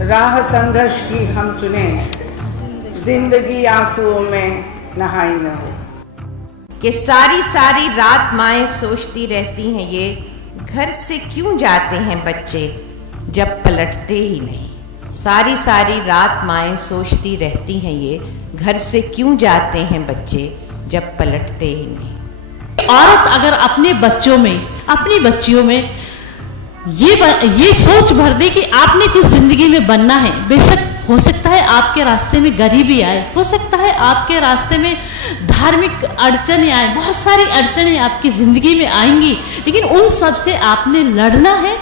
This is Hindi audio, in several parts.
राह संघर्ष की हम चुने, जिंदगी आंसुओं में नहाई न हो। कि सारी सारी रात माएँ सोचती रहती हैं ये घर से क्यों जाते हैं बच्चे जब पलटते ही नहीं। सारी सारी रात माएँ सोचती रहती हैं ये घर से क्यों जाते हैं बच्चे जब पलटते ही नहीं। औरत अगर अपने बच्चों में, अपनी बच्चियों में ये सोच भर दे कि आपने कुछ जिंदगी में बनना है, बेशक हो सकता है आपके रास्ते में गरीबी आए, हो सकता है आपके रास्ते में धार्मिक अड़चने आए, बहुत सारी अड़चने आपकी जिंदगी में आएंगी, लेकिन उन सब से आपने लड़ना है।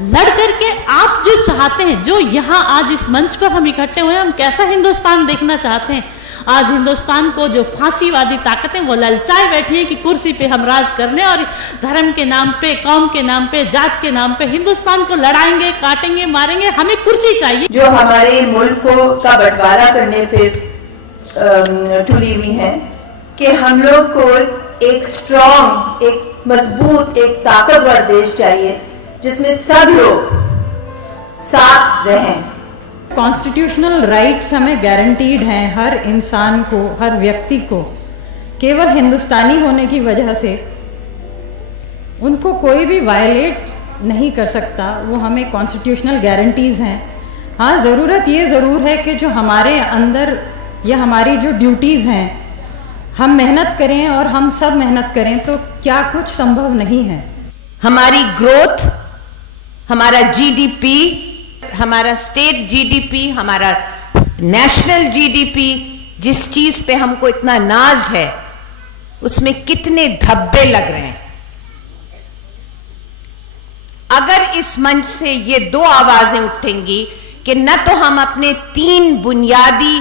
लड़ करके आप जो चाहते हैं, जो यहाँ आज इस मंच पर हम इकट्ठे हुए हैं, हम कैसा हिंदुस्तान देखना चाहते हैं। आज हिंदुस्तान को जो फांसीवादी ताकतें वो ललचाए बैठी हैं कि कुर्सी पे हम राज करने, और धर्म के नाम पे, कौम के नाम पे, जात के नाम पे हिंदुस्तान को लड़ाएंगे, काटेंगे, मारेंगे। हमें कुर्सी चाहिए। जो हमारे मुल्क का बंटवारा करने पे तुली हुई है कि हम लोग को एक स्ट्रॉन्ग, एक मजबूत, एक ताकतवर देश चाहिए जिसमें सब लोग साथ रहें। कॉन्स्टिट्यूशनल राइट्स हमें गारंटीड हैं हर इंसान को, हर व्यक्ति को। केवल हिंदुस्तानी होने की वजह से उनको कोई भी वायलेट नहीं कर सकता, वो हमें कॉन्स्टिट्यूशनल गारंटीज़ हैं। हाँ, ज़रूरत ये ज़रूर है कि जो हमारे अंदर या हमारी जो ड्यूटीज़ हैं हम मेहनत करें, और हम सब मेहनत करें तो क्या कुछ संभव नहीं है। हमारी ग्रोथ, हमारा जीडीपी, हमारा स्टेट जीडीपी, हमारा नेशनल जीडीपी, जिस चीज पे हमको इतना नाज है, उसमें कितने धब्बे लग रहे हैं। अगर इस मंच से ये दो आवाजें उठेंगी कि न तो हम अपने 3 बुनियादी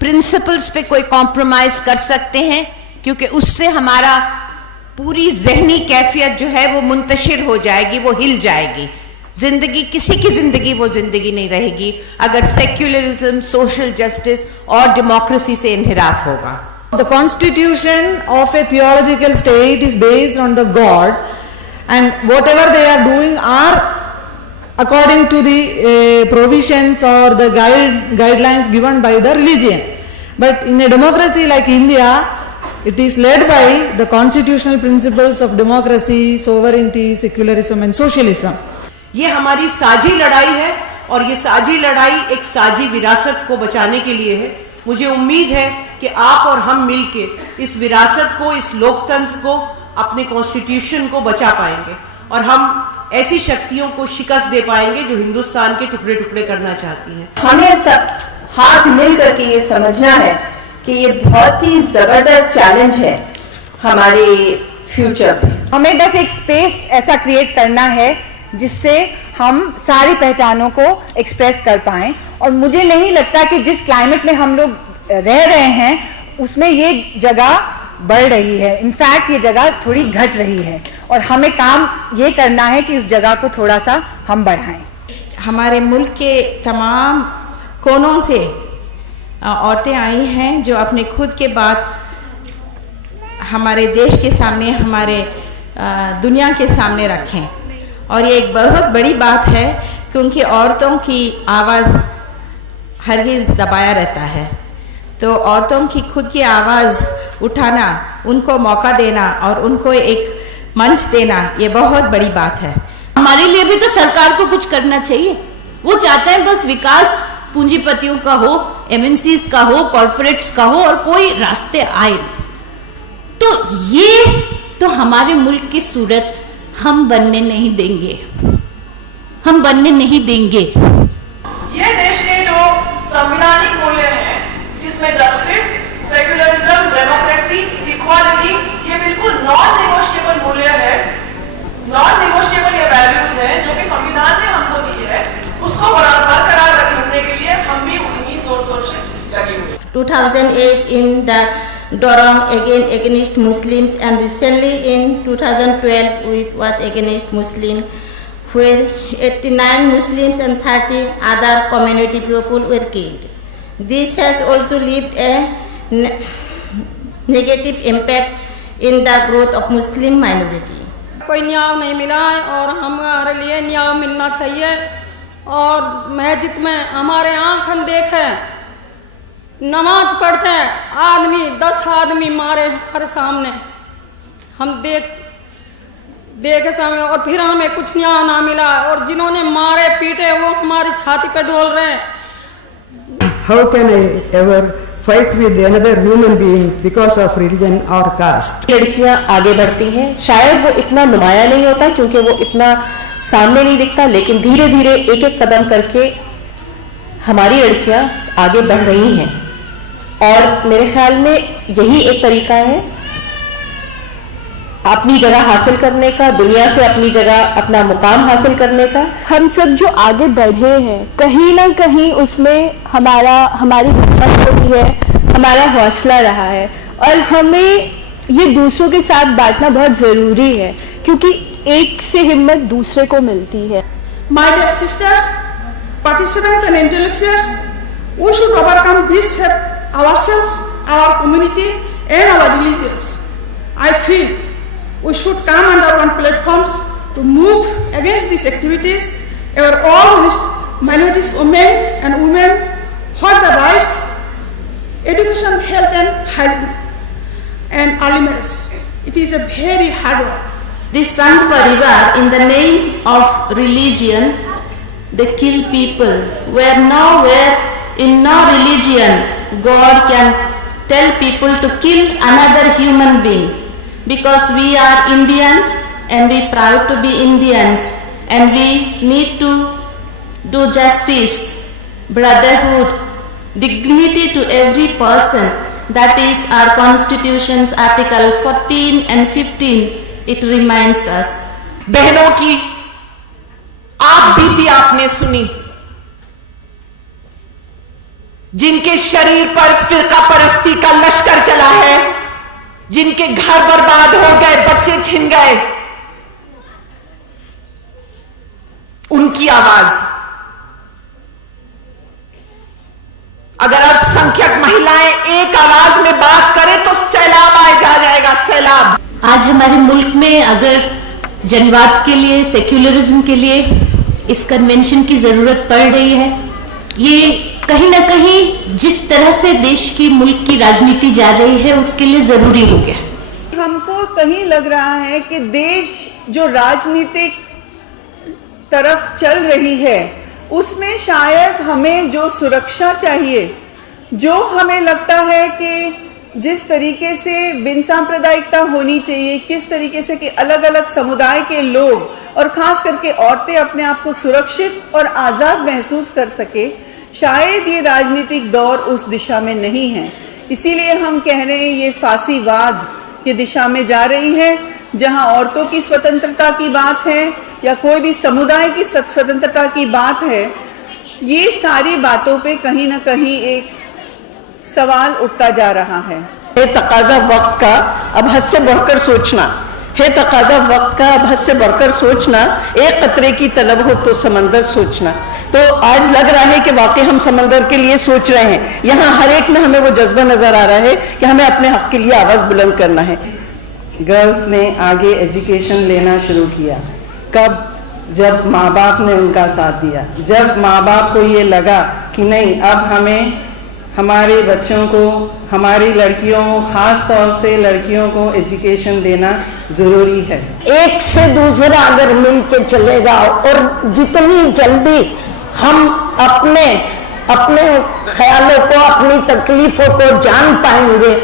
प्रिंसिपल्स पे कोई कॉम्प्रोमाइज कर सकते हैं, क्योंकि उससे हमारा पूरी जहनी कैफियत जो है वो मुंतशिर हो जाएगी, वो हिल जाएगी। जिंदगी, किसी की जिंदगी वो जिंदगी नहीं रहेगी अगर सेक्युलरिज्म, सोशल जस्टिस और डेमोक्रेसी से इन्हिराफ होगा। The constitution of a theological state is based on the God, and whatever they are doing are according to the provisions or the guidelines given by the religion. But in a democracy like India, it is led by the constitutional principles of democracy, sovereignty, secularism and socialism. ये हमारी साझी लड़ाई है, और ये साझी लड़ाई एक साझी विरासत को बचाने के लिए है। मुझे उम्मीद है कि आप और हम मिलके इस विरासत को, इस लोकतंत्र को, अपने कॉन्स्टिट्यूशन को बचा पाएंगे, और हम ऐसी शक्तियों को शिकस्त दे पाएंगे जो हिंदुस्तान के टुकड़े टुकड़े करना चाहती हैं। हमें सब हाथ मिल करके ये समझना है कि ये बहुत ही जबरदस्त चैलेंज है हमारे फ्यूचर पे। हमें बस एक स्पेस ऐसा क्रिएट करना है जिससे हम सारी पहचानों को एक्सप्रेस कर पाएं, और मुझे नहीं लगता कि जिस क्लाइमेट में हम लोग रह रहे हैं उसमें ये जगह बढ़ रही है। इनफैक्ट ये जगह थोड़ी घट रही है, और हमें काम ये करना है कि इस जगह को थोड़ा सा हम बढ़ाएं। हमारे मुल्क के तमाम कोनों से औरतें आई हैं जो अपने खुद के बात हमारे देश के सामने, हमारे दुनिया के सामने रखें, और ये एक बहुत बड़ी बात है क्योंकि औरतों की आवाज़ हरगिज़ दबाया रहता है। तो औरतों की खुद की आवाज़ उठाना, उनको मौका देना और उनको एक मंच देना, ये बहुत बड़ी बात है। हमारे लिए भी तो सरकार को कुछ करना चाहिए। वो चाहते हैं बस विकास पूंजीपतियों का हो, एमएनसीज का हो, कॉर्पोरेट्स का हो, और कोई रास्ते आए नहीं। तो ये तो हमारे मुल्क की सूरत हम बनने नहीं देंगे, हम बनने नहीं देंगे। ये देश के जो संवैधानिक मूल्य हैं, जिसमें जस्टिस, सेक्युलरिज्म, डेमोक्रेसी, इक्वालिटी, ये बिल्कुल नॉन नेगोशिएबल मूल्य है, नॉन नेगोशिएबल ये वैल्यूज हैं जो कि संविधान ने हमको दी है, उसको बरकरार रखने के लिए हम भी उन्हीं जोर से लगे हुए। 2008 in the Dorong again against Muslims, and recently in 2012 it was against Muslims, where 89 Muslims and 30 other community people were killed. This has also left a negative impact in the growth of Muslim minority. कोई न्याय नहीं मिला है और हमारे लिए न्याय मिलना चाहिए। और मस्जिद में हमारे आंखन देखे नमाज पढ़ते हैं, आदमी 10 आदमी मारे हमारे सामने, हम देखे समय, और फिर हमें कुछ न्याय ना मिला, और जिन्होंने मारे पीटे वो हमारी छाती पे डोल रहे हैं। How can I ever fight with another human being because of religion or caste? लड़कियां आगे बढ़ती हैं, शायद वो इतना नुमाया नहीं होता क्योंकि वो इतना सामने नहीं दिखता, लेकिन धीरे धीरे एक एक कदम करके हमारी लड़कियां आगे बढ़ रही हैं। और मेरे ख्याल में यही एक तरीका है अपनी जगह हासिल करने का, दुनिया से अपनी जगह, अपना मुकाम हासिल करने का। हम सब जो आगे बढ़े हैं, कहीं ना कहीं उसमें हमारी हिम्मत होती है, हमारा हौसला रहा है, और हमें ये दूसरों के साथ बांटना बहुत ज़रूरी है, क्योंकि एक से हिम्मत दूसरे को मिलती है। My dear sisters, participants and intellectuals, we should overcome this ourselves, our community and our religions. I feel we should come under one platforms to move against these activities. Our all minorities, women for the rights, education, health and hygiene, and early marriage. It is a very hard work. This Sangh Parivar, in the name of religion, they kill people. Where nowhere in no religion God can tell people to kill another human being. Because we are Indians and we proud to be Indians, and we need to do justice, brotherhood, dignity to every person. That is our Constitution's Article 14 and 15. It reminds us. बहनों की आप बीती आपने सुनी, जिनके शरीर पर फिरका परस्ती का लश्कर चला है, जिनके घर बर्बाद हो गए, बच्चे छिन गए, उनकी आवाज अगर अल्पसंख्यक महिलाएं एक आवाज में बात करें तो सैलाब आ जाएगा, सैलाब। आज हमारे मुल्क में अगर जनवाद के लिए, सेक्युलरिज्म के लिए इस कन्वेंशन की जरूरत पड़ रही है, ये कहीं ना कहीं जिस तरह से देश की, मुल्क की राजनीति जा रही है, उसके लिए जरूरी हो गया। हमको कहीं लग रहा है कि देश जो राजनीतिक तरफ चल रही है, उसमें शायद हमें जो सुरक्षा चाहिए, जो हमें लगता है कि जिस तरीके से बिन सांप्रदायिकता होनी चाहिए, किस तरीके से कि अलग अलग समुदाय के लोग और खास करके औरतें अपने आप को सुरक्षित और आज़ाद महसूस कर सके, शायद ये राजनीतिक दौर उस दिशा में नहीं है। इसीलिए हम कह रहे हैं ये फांसीवाद की दिशा में जा रही है, जहां औरतों की स्वतंत्रता की बात है या कोई भी समुदाय की स्वतंत्रता की बात है, ये सारी बातों पे कहीं ना कहीं एक सवाल उठता जा रहा है। है तकाजा वक्त का अब हद से बढ़कर सोचना, है तकाजा वक्त का अब हद से बढ़कर सोचना, एक कतरे की तलब हो तो समंदर सोचना। तो आज लग रहा है कि वाकई हम समंदर के लिए सोच रहे हैं। यहाँ हर एक में हमें वो जज्बा नजर आ रहा है कि हमें अपने हक के लिए आवाज बुलंद करना है। गर्ल्स ने आगे एजुकेशन लेना शुरू किया कब? जब माँ बाप ने उनका साथ दिया, जब माँ बाप को ये लगा कि नहीं, अब हमें हमारे बच्चों को, हमारी लड़कियों, खास तौर से लड़कियों को एजुकेशन देना जरूरी है। एक से दूसरा अगर मिल के चलेगा और जितनी जल्दी हम अपने ख्यालों को, अपनी तकलीफों को जान पाएंगे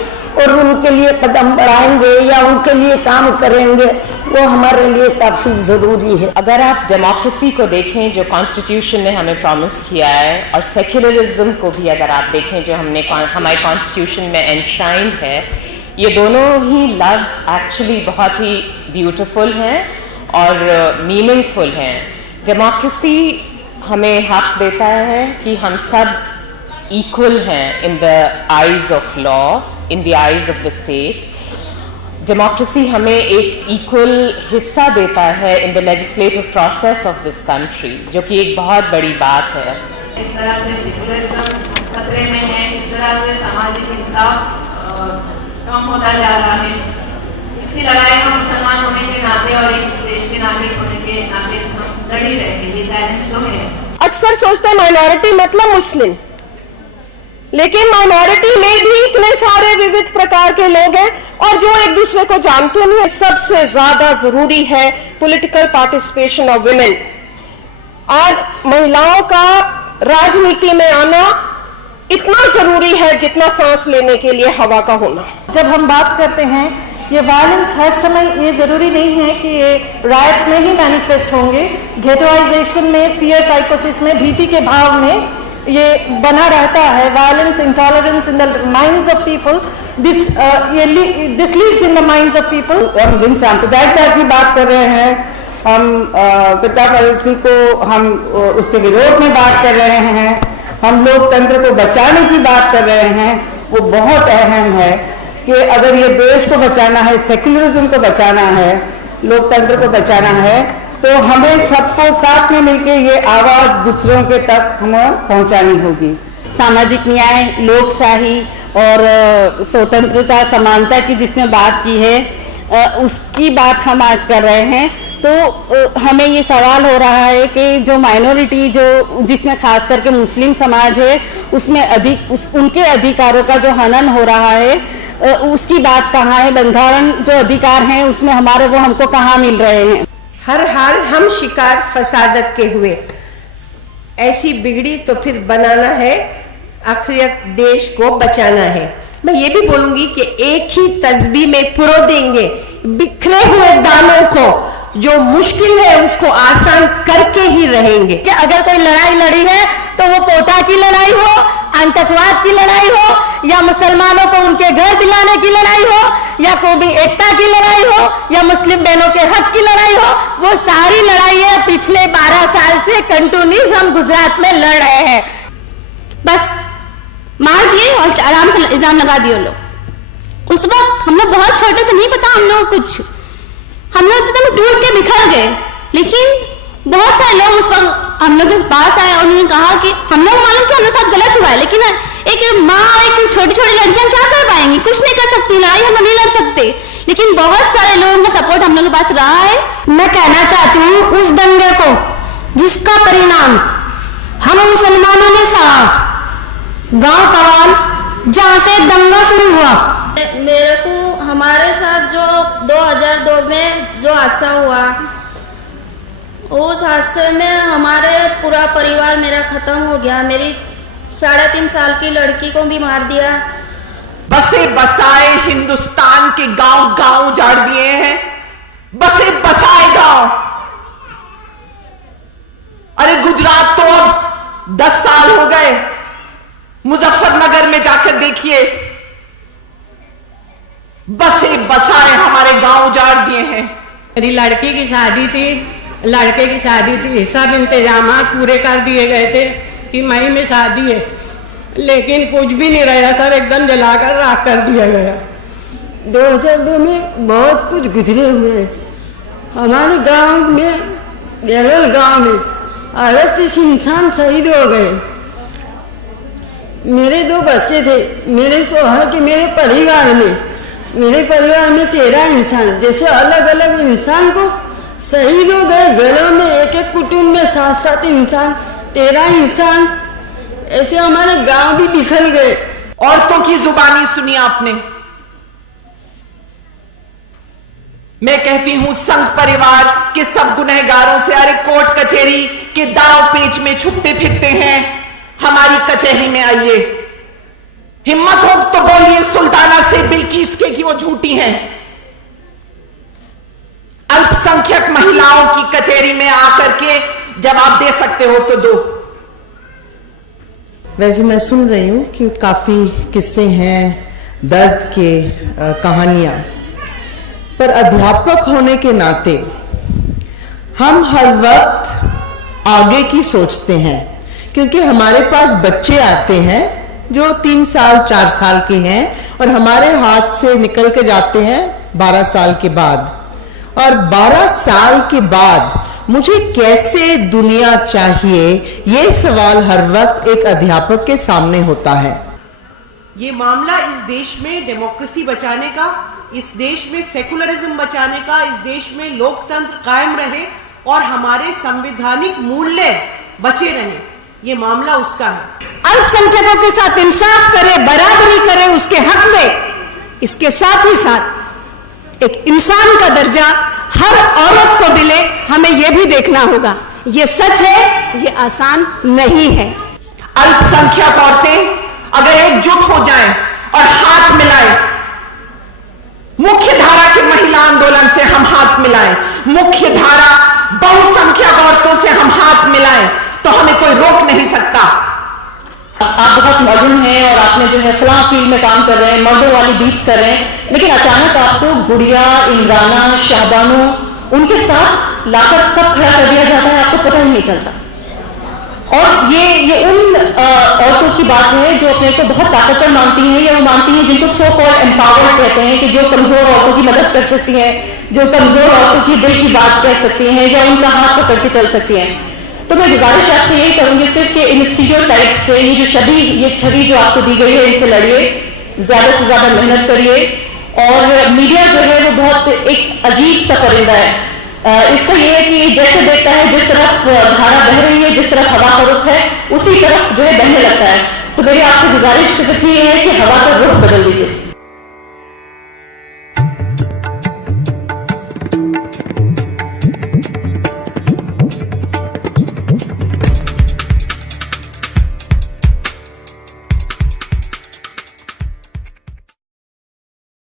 और उनके लिए कदम बढ़ाएंगे या उनके लिए काम करेंगे, वो हमारे लिए काफी जरूरी है। अगर आप डेमोक्रेसी को देखें जो कॉन्स्टिट्यूशन ने हमें प्रॉमिस किया है, और सेक्युलरिज्म को भी अगर आप देखें जो हमारे कॉन्स्टिट्यूशन में एनश्राइंड है, ये दोनों ही लफ्ज़ एक्चुअली बहुत ही ब्यूटीफुल हैं और मीनिंगफुल हैं। डेमोक्रेसी हमें हक देता है कि हम सब इक्वल हैं in the eyes of law, in the eyes of the state. Democracy हमें एक इक्वल हिस्सा देता है in the legislative process of this country, जो कि एक बहुत बड़ी बात है। इस तरह से सेक्युलरिज्म खतरे में है, इस तरह से सामाजिक इंसाफ कम होता जा रहा है। इसकी लड़ाई हम मुसलमान होने के नाते और इस देश के नागरिक होने के नाते हम लड़ ही रहे हैं। ये चैलेंज तो है। आज अक्सर सोचते हैं माइनॉरिटी मतलब मुस्लिम, लेकिन माइनॉरिटी में भी इतने सारे विविध प्रकार के लोग हैं और जो एक दूसरे को जानते नहीं है। सबसे ज्यादा जरूरी है पॉलिटिकल पार्टिसिपेशन ऑफ वुमेन। आज महिलाओं का राजनीति में आना इतना जरूरी है जितना सांस लेने के लिए हवा का होना। जब हम बात करते हैं ये वायलेंस, हर समय ये जरूरी नहीं है कि ये राइट्स में ही मैनिफेस्ट होंगे। गेटोइजेशन में, फियर साइकोसिस में, भीति के भाव में ये बना रहता है। Violence, intolerance in the minds of people, this leaves in the minds of people. हम जिन सांप्रदायिकता की बात कर रहे हैं, हम पिता पॉलिसी को हम उसके विरोध में बात कर रहे हैं, हम लोकतंत्र को बचाने की बात कर रहे हैं, वो बहुत अहम है कि अगर ये देश को बचाना है, सेक्युलरिज्म को बचाना है, लोकतंत्र को बचाना है, तो हमें सबको साथ में मिलकर ये आवाज दूसरों के तक हमें पहुंचानी होगी। सामाजिक न्याय, लोकशाही और स्वतंत्रता, समानता की जिसमें बात की है, उसकी बात हम आज कर रहे हैं। तो हमें ये सवाल हो रहा है कि जो माइनॉरिटी, जो जिसमें खास करके मुस्लिम समाज है, उसमें उनके अधिकारों का जो हनन हो रहा है, उसकी बात कहाँ है? बंधारण जो अधिकार हैं उसमें हमारे वो हमको कहाँ मिल रहे हैं? हर हाल हम शिकार फसादत के हुए, ऐसी बिगड़ी तो फिर बनाना है, आखिरत देश को बचाना है। मैं ये भी बोलूंगी कि एक ही तस्बीह में पुरो देंगे बिखरे हुए दानों को, जो मुश्किल है उसको आसान करके ही रहेंगे। कि अगर कोई लड़ाई लड़ी है तो वो कोटा की लड़ाई हो, आतंकवाद की लड़ाई हो, या मुसलमानों को उनके घर दिलाने की लड़ाई हो, या कौमी एकता की लड़ाई हो, या मुस्लिम बहनों के हक की लड़ाई हो, वो सारी लड़ाई है पिछले 12 साल से कंटिन्यूस हम गुजरात में लड़ रहे हैं। बस मार दिए और आराम से इल्जाम लगा दिए लोग। उस वक्त हम लोग बहुत छोटे थे, नहीं पता हम लोग कुछ, हम लोग एकदम टूट के बिखर गए। लेकिन बहुत सारे लोग उस वक्त हम लोग के पास आए और उन्होंने कहा कि हम लोग मालूम कि हमारे साथ गलत हुआ है, लेकिन एक माँ और एक छोटी छोटी लड़कियां क्या कर पाएंगी? कुछ नहीं कर सकती, लड़ाई हम नहीं लड़ सकते। लेकिन बहुत सारे लोगों का सपोर्ट हम लोग के पास रहा है। मैं कहना चाहती हूँ उस दंगे को जिसका परिणाम हम मुसलमानों ने सहा, गांव कवाल जहाँ से दंगा शुरू हुआ। मेरे को हमारे साथ जो 2002 में जो हादसा हुआ, उस हादसे में हमारे पूरा परिवार मेरा खत्म हो गया। मेरी 3.5 साल की लड़की को भी मार दिया। बसे बसाए हिंदुस्तान के गांव गांव उजाड़ दिए हैं, बसे बसाए गांव। अरे गुजरात तो अब 10 साल हो गए, मुजफ्फरनगर में जाकर देखिए, बसे बसाए हमारे गांव उजाड़ दिए हैं। मेरी लड़की की शादी थी, लड़के की शादी थी, सब इंतजाम पूरे कर दिए गए थे कि मई में शादी है, लेकिन कुछ भी नहीं रहा, सब एकदम जलाकर राख कर दिया गया। 2002 में बहुत कुछ गुजरे हुए। हमारे गांव में, बेरल गांव में 38 इंसान शहीद हो गए। मेरे 2 बच्चे थे, मेरे सोहर के, मेरे परिवार में 13 इंसान, जैसे अलग अलग इंसान को शहीद हो गए। घरों में एक एक कुटुंब में 7-7 इंसान, 13 इंसान, ऐसे हमारे गांव भी बिखर गए। औरतों की जुबानी सुनी आपने। मैं कहती हूं संघ परिवार के सब गुनहगारों से, अरे कोर्ट कचहरी के दाव पेच में छुपते फिरते हैं, हमारी कचहरी में आइए। हिम्मत हो तो बोलिए सुल्ताना से बिल्किस के कि वो झूठी हैं। अल्पसंख्यक महिलाओं की कचहरी में आकर के जवाब दे सकते हो तो दो। वैसे मैं सुन रही हूँ कि काफ़ी किस्से हैं, दर्द के कहानियाँ, पर अध्यापक होने के नाते हम हर वक्त आगे की सोचते हैं, क्योंकि हमारे पास बच्चे आते हैं जो 3 साल 4 साल के हैं और हमारे हाथ से निकल के जाते हैं 12 साल के बाद। और 12 साल के बाद मुझे कैसे दुनिया चाहिए, ये सवाल हर वक्त एक अध्यापक के सामने होता है। ये मामला इस देश में डेमोक्रेसी बचाने का, इस देश में सेकुलरिज्म बचाने का, इस देश में लोकतंत्र कायम रहे और हमारे संवैधानिक मूल्य बचे रहें, ये मामला उसका है। अल्पसंख्यकों के साथ इंसाफ करे, बराबरी करे उसके हक में। इसके साथ ही साथ एक इंसान का दर्जा हर औरत को मिले, हमें यह भी देखना होगा। ये सच है, ये आसान नहीं है। अल्पसंख्यक औरतें अगर एकजुट हो जाएं और हाथ मिलाएं, मुख्य धारा के महिला आंदोलन से हम हाथ मिलाएं, मुख्य धारा बहुसंख्यक औरतों से हम हाथ मिलाएं, तो हमें कोई रोक नहीं सकता। आप बहुत मॉडर्न हैं और आपने जो है फलां फील्ड में काम कर रहे हैं, मर्दों वाली बीट्स कर रहे हैं, लेकिन अचानक आपको गुड़िया, इमराना, शाहबानो उनके साथ लाकर कब खड़ा कर दिया जाता है आपको पता ही नहीं चलता। और ये उन औरतों की बात है जो अपने को बहुत ताकतवर मानती हैं, या वो मानती हैं जिनको सो कॉल्ड एम्पावर्ड कहते हैं, कि जो कमजोर औरतों की मदद कर सकती हैं, जो कमजोर औरतों की दिल की बात कह सकती हैं, या उनका हाथ पकड़ के चल सकती हैं। तो मैं गुजारिश आपसे यही करूंगी सिर्फ कि इन स्टीरियोटाइप से ये छवि जो आपको दी गई है, इनसे लड़िए, ज्यादा से ज्यादा मेहनत करिए। और मीडिया जो है वो बहुत एक अजीब सा परिंदा है। इसका ये है कि जैसे देखता है जिस तरफ धारा बह रही है, जिस तरफ हवा का रुख है, उसी तरफ जो है बहने लगता है। तो मेरी आपसे गुजारिश सिर्फ ये है कि हवा का रुख बदल दीजिए।